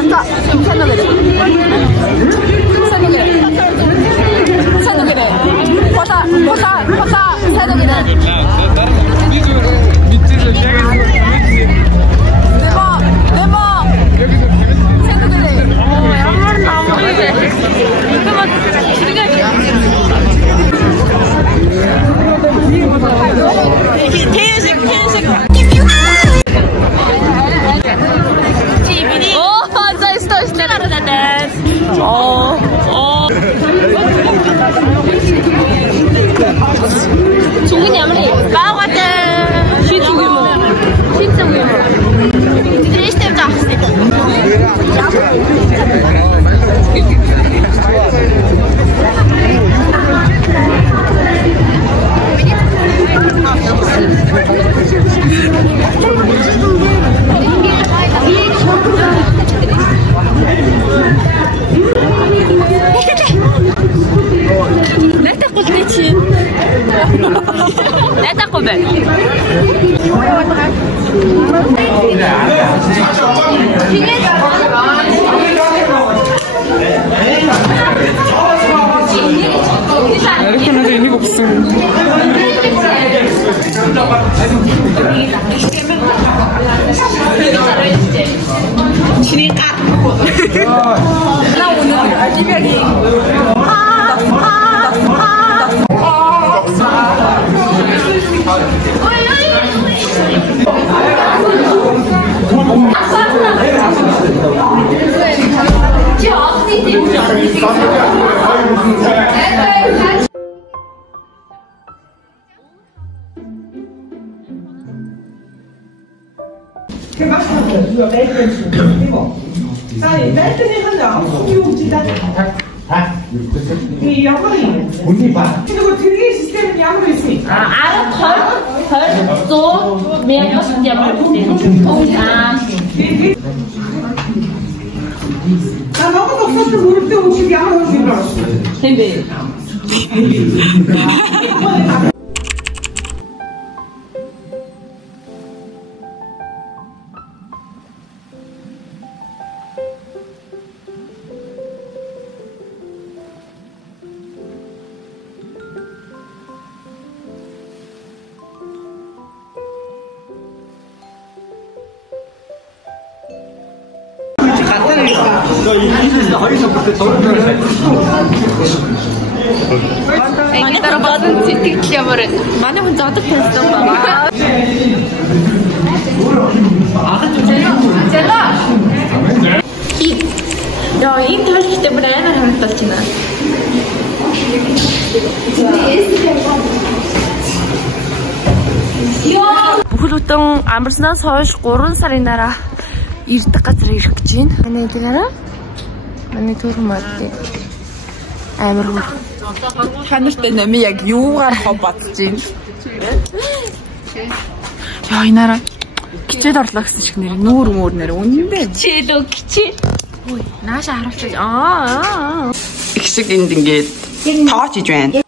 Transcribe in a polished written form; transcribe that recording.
앉아. 새누리들. 버사, 새누리들. 네모. 새누리들. 양말은 나무인데. 그만 태연식. 종근이 아무리 빠거든. 진짜 위모. 진짜 이렇게 하면 의미가 없어. 지니까 나 오늘 알지벽이 그리고 드릴 시스템은 양으로 있으니까. so mehr kostet der 나 너무 없었을 모를 때 50 양으로 주더라고. 많이 따라봐도 틱틱 많이 혼자 어떻게 했어? 제가 이 털기 때문에 애는 했었지만 бүхэл амарснаас хойш 3 сарын дараа ирдэг газар ирэх гэж байна. Манай эдгээрээ манай төрмөдтэй амар хөр. Ханартай нами яг юугаар бодож байна. Яа инаараа кичээд орлоо гэсэн шиг нэр нүүр нэр үнэндээ. кичээ. Ой, нааша харуулчих. Их шиг энд ингээд тооч иж байна.